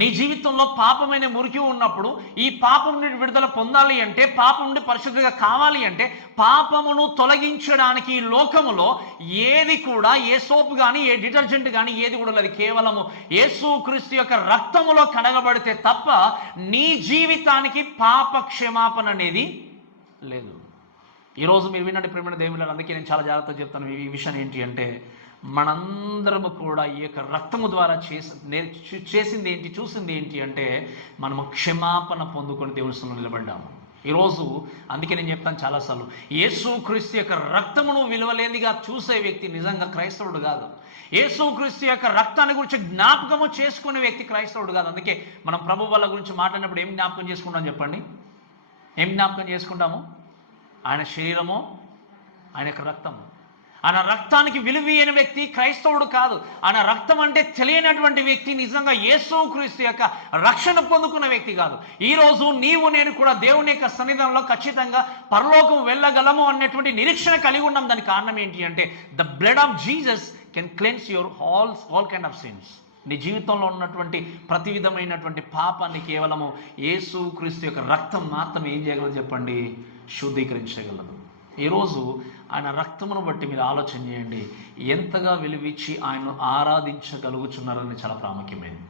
నీ జీవితంలో పాపమైన మురికి ఉన్నప్పుడు ఈ పాపం నుండి విడుదల పొందాలి అంటే, పాపం నుండి పరిశుద్ధిగా కావాలి అంటే, పాపమును తొలగించడానికి ఈ లోకములో ఏది కూడా, ఏ సోపు కానీ, ఏ డిటర్జెంట్ కానీ ఏది కూడా లేదు. కేవలము యేసుక్రీస్తు యొక్క రక్తములో కడగబడితే తప్ప నీ జీవితానికి పాప క్షమాపణ అనేది లేదు. ఈరోజు మీరు వినండి ప్రేమైన దేవుళ్ళని, అందుకే నేను చాలా జాగ్రత్తగా చెప్తాను ఈ విషయం ఏంటి అంటే, మనందరము కూడా ఈ యొక్క రక్తము ద్వారా చేసింది ఏంటి, చూసింది ఏంటి అంటే, మనము క్షమాపణ పొందుకొని దేవుని సన్నిధిలో నిలబడ్డాము. ఈరోజు అందుకే నేను చెప్తాను చాలాసార్లు, యేసుక్రీస్తు యొక్క రక్తమును విలువలేనిదిగా చూసే వ్యక్తి నిజంగా క్రైస్తవుడు కాదు. యేసుక్రీస్తు యొక్క రక్తాన్ని గురించి జ్ఞాపకము చేసుకునే వ్యక్తి క్రైస్తవుడు కాదు. అందుకే మనం ప్రభు వాళ్ళ గురించి మాట్లాడినప్పుడు ఏం జ్ఞాపకం చేసుకుంటాం చెప్పండి? ఏం జ్ఞాపకం చేసుకుంటాము? ఆయన శరీరము, ఆయన యొక్క రక్తము. ఆయన రక్తానికి విలువైన వ్యక్తి క్రైస్తవుడు కాదు. ఆయన రక్తం అంటే తెలియనటువంటి వ్యక్తి నిజంగా యేసుక్రీస్తు యొక్క రక్షణ పొందుకున్న వ్యక్తి కాదు. ఈరోజు నీవు నేను కూడా దేవుని యొక్క సన్నిధానంలో ఖచ్చితంగా పరలోకం వెళ్ళగలము అన్నటువంటి నిరీక్షణ కలిగి ఉన్నాం. దానికి కారణం ఏంటి అంటే, the blood of Jesus can cleanse your all kind of since. నీ జీవితంలో ఉన్నటువంటి ప్రతి విధమైనటువంటి పాపాన్ని కేవలము యేసుక్రీస్తు యొక్క రక్తం మాత్రం ఏం చేయగలదు చెప్పండి? శుద్ధీకరించగలదు. ఈరోజు ఆయన రక్తమును బట్టి మీరు ఆలోచన చేయండి, ఎంతగా విలువిచ్చి ఆయన్ను ఆరాధించగలుగుతున్నారని చాలా ప్రాముఖ్యమైనది.